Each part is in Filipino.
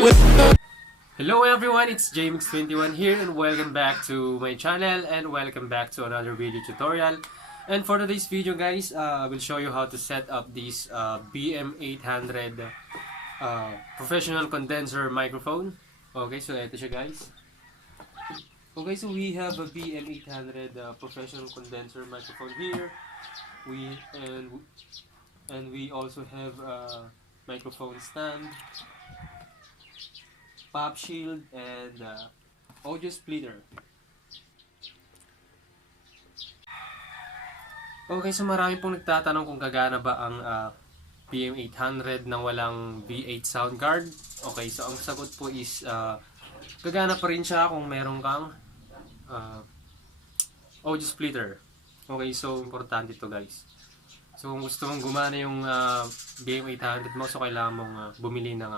Hello everyone, it's JMix21 here and welcome back to my channel and welcome back to another video tutorial. And for today's video guys, I will show you how to set up this BM-800 professional condenser microphone. Okay, so ito siya guys. Okay, so we have a BM-800 professional condenser microphone here. We also have a microphone stand, pop shield, and audio splitter. Okay, so marami pong nagtatanong kung gagana ba ang BM-800 na walang V8 sound card. Okay, so ang sagot po is gagana pa rin siya kung meron kang audio splitter. Okay, so importante to guys. So kung gusto mong gumana yung BM-800 mo, so kailangan mong bumili ng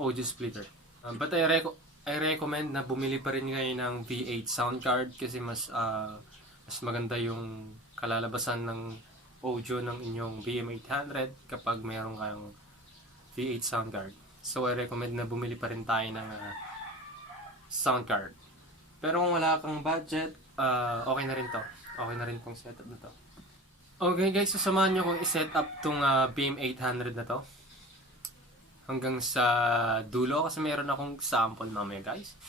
audio splitter. But I recommend na bumili pa rin kayo ng V8 sound card kasi mas maganda yung kalalabasan ng audio ng inyong BM-800 kapag mayroon kayong V8 sound card. So I recommend na bumili pa rin tayo ng sound card. Pero kung wala kang budget, okay na rin to. Okay na rin tong setup na to. Okay guys, so samahan nyo kung i-set up tong BM-800 na to hanggang sa dulo kasi meron akong sample mamaya guys.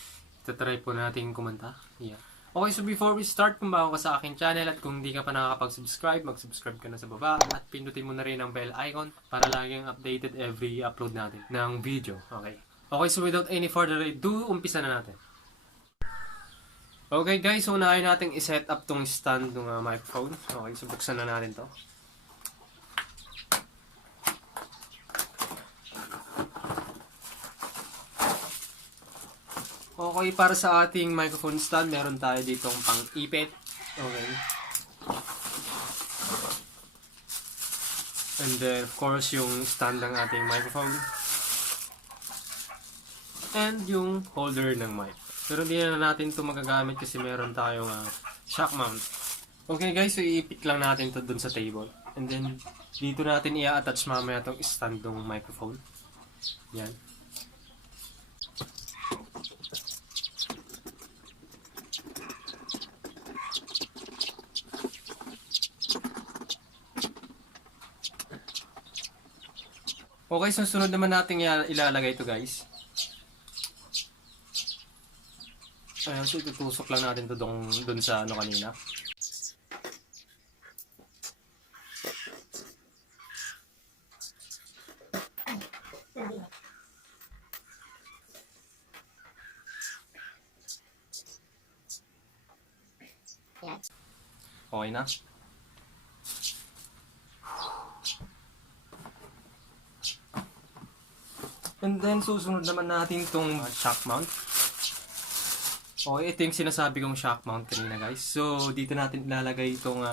Itatry po natin kumanta. Yeah. Okay, so before we start, kung bago ka sa aking channel at kung hindi ka pa nakakapag-subscribe, mag-subscribe ka na sa baba at pindutin mo na rin ang bell icon para laging updated every upload natin ng video. Okay. Okay, so without any further ado, umpisa na natin. Okay guys, so unahin natin i-set up tong stand ng microphone. Okay, so buksan na natin to. Okay, para sa ating microphone stand, meron tayo ditong pang-ipit. Okay. And then, of course, yung stand ng ating microphone. And yung holder ng mic. Pero hindi na natin ito magagamit kasi meron tayong shock mount. Okay guys, so iipit lang natin ito dun sa table. And then, dito natin i-attach mamaya itong stand ng microphone. Yan. Okay, so sunod naman natin ilalagay ito guys. Ayan, so itutusok lang natin ito dun sa ano kanina. Okay na. And then susunod naman natin itong shock mount. Okay, ito yung sinasabi kong shock mount kanina guys. So dito natin ilalagay itong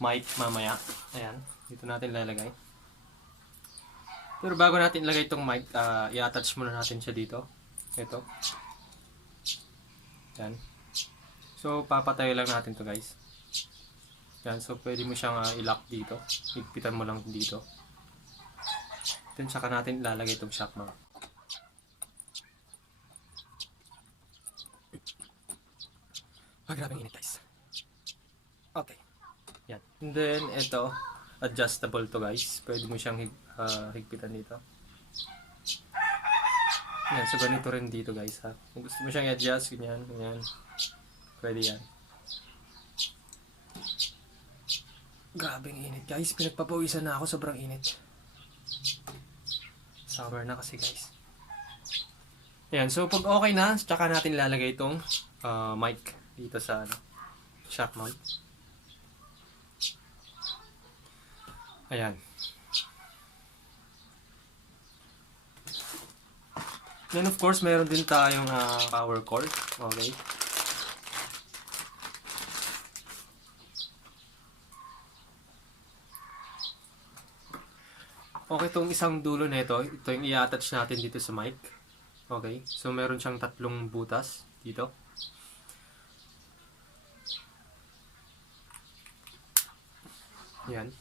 mic mamaya. Ayan, dito natin ilalagay. Pero bago natin ilagay itong mic, i-attach muna natin siya dito. Ito. Ayan. So papatay lang natin to guys. Ayan, so pwede mo siyang i-lock dito. Higpitan mo lang dito. Then saka natin ilalagay itong shock mount. Grabe init guys. Okay. Yan. And then ito, adjustable to guys. Pwede mo siyang higpitan dito. Yan, so ganito rin dito guys ha. Kung gusto mo siyang i-adjust, ganyan, ganyan. Pwede yan. Grabe init guys. Pinagpapawisan na ako, sobrang init. Summer na kasi guys. Ayan, so pag okay na, tsaka natin lalagay itong mic dito sa shock mount. Ayan. Then of course, meron din tayong power cord. Okay. Okay, itong isang dulo nito, ito yung i-attach natin dito sa mic. Okay, so meron siyang tatlong butas dito. Yan.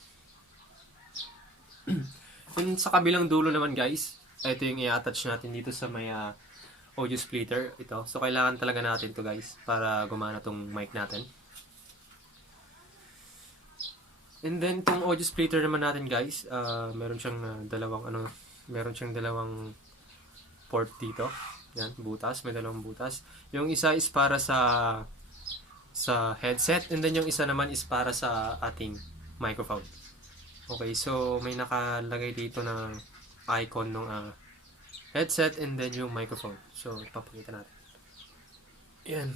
And sa kabilang dulo naman guys, ito yung i-attach natin dito sa may audio splitter. Ito. So, kailangan talaga natin to guys para gumana tong mic natin. And then, itong audio splitter naman natin guys, meron siyang dalawang port dito. Yan, butas. May dalawang butas. Yung isa is para sa headset, and then yung isa naman is para sa ating microphone. Okay, so may nakalagay dito na icon ng headset and then yung microphone. So, ipapakita natin. Yan.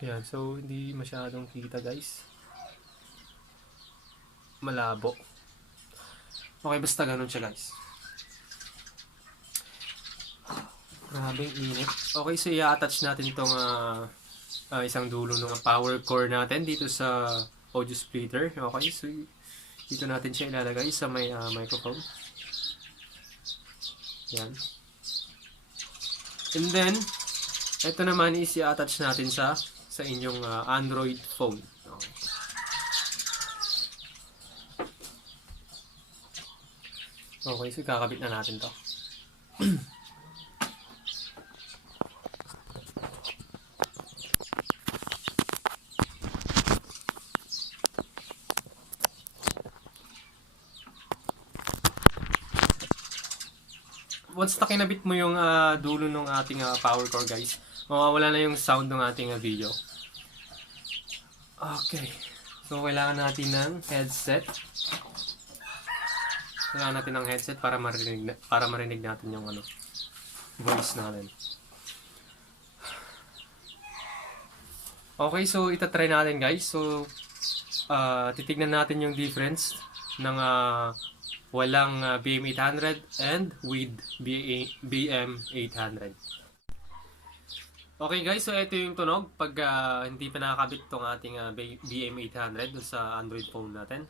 Yan, so hindi masyadong kita guys. Malabo. Okay, basta ganun siya guys. Grabing init. Okay, so i-attach natin itong isang dulo ng power cord natin dito sa audio splitter. Okay, so dito natin siya ilalagay sa may microphone. Yan. And then, ito naman is i-attach natin sa inyong Android phone. Okay. Okay, so kakabit na natin to. Once na kinabit mo yung dulo ng ating power cord guys, mawawala na yung sound ng ating video. Okay. So, kailangan natin ng headset. Kailangan natin ng headset para marinig natin yung voice natin. Okay, so itatry natin guys. So, titignan natin yung difference ng walang BM-800 and with BM-800. Okay guys, so ito yung tunog pag hindi pa nakakabit itong ating BM-800 sa Android phone natin.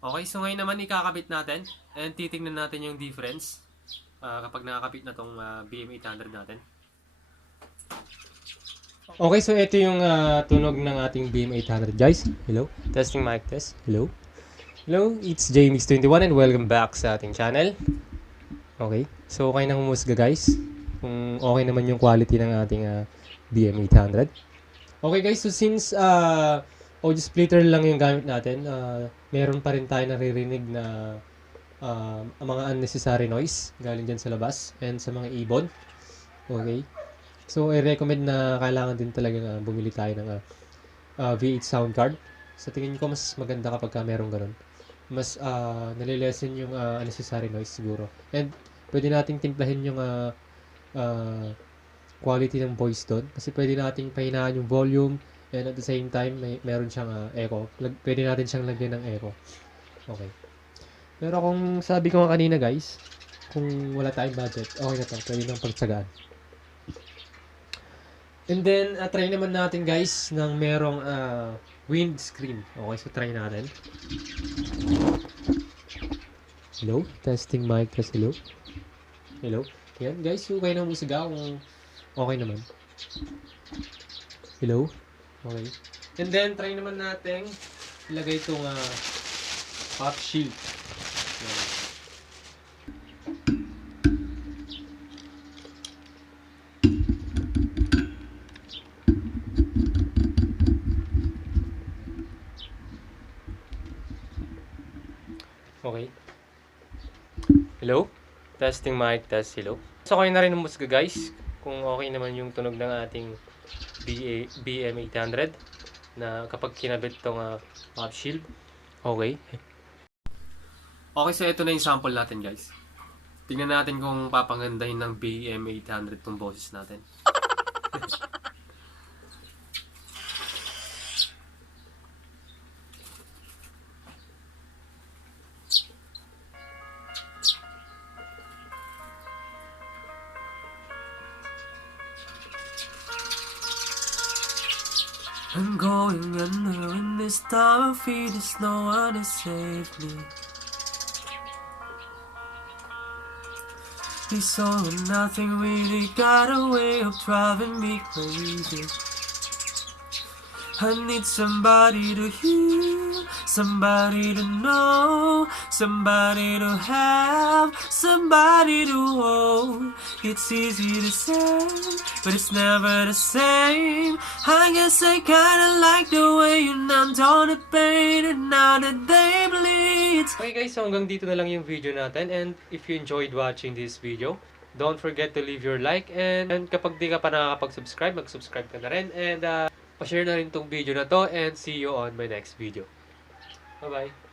Okay, so ngayon naman ikakabit natin and titignan natin yung difference kapag nakakabit na itong BM-800 natin. Okay, so ito yung tunog ng ating BM-800 guys. Hello, testing mic test. Hello. Hello, it's JMix21 and welcome back sa ating channel. Okay, so okay na humusga guys kung okay naman yung quality ng ating BM-800. Okay guys, so since audio splitter lang yung gamit natin, meron pa rin tayo naririnig na mga unnecessary noise galing dyan sa labas and sa mga ibon. Okay, so I recommend na kailangan din talaga bumili tayo ng V8 sound card. Sa tingin ko mas maganda kapag merong ganun. Mas nalilesen yung unnecessary noise siguro. And pwede nating timplahin yung quality ng voice doon. Kasi pwede nating pahinaan yung volume and at the same time meron siyang echo. Pwede natin siyang lagyan ng echo. Okay. Pero kung sabi ko nga kanina guys, kung wala tayong budget, okay na to. Pwede nang pagtsagaan. And then, try naman natin guys ng merong windscreen. Okay, so try natin. Hello? Testing mic test. Hello? Hello? Yan guys, okay na musiga kung okay naman. Hello? Okay. And then, try naman natin ilagay itong pop shield. Yan. Okay. Hello? Testing mic test. Hello? So, okay na rin umusga guys. Kung okay naman yung tunog ng ating BM-800 na kapag kinabit itong pop shield. Okay. Okay, so ito na yung sample natin guys. Tingnan natin kung papangandahin ng BM-800 itong boses natin. I'm going under in this time of fear, there's no one to save me. This all and nothing really got a way of driving me crazy. I need somebody to heal, Somebody to know, somebody to have, somebody to hold. It's easy to say, but it's never the same. I guess I kinda like the way you numbed all the pain, and now the day bleeds. Okay guys, so hanggang dito na lang yung video natin, and if you enjoyed watching this video, don't forget to leave your like, and kapag di ka pa nakakapag-subscribe, mag-subscribe ka na rin, and pa-share na rin tong video na to, and see you on my next video. Bye-bye!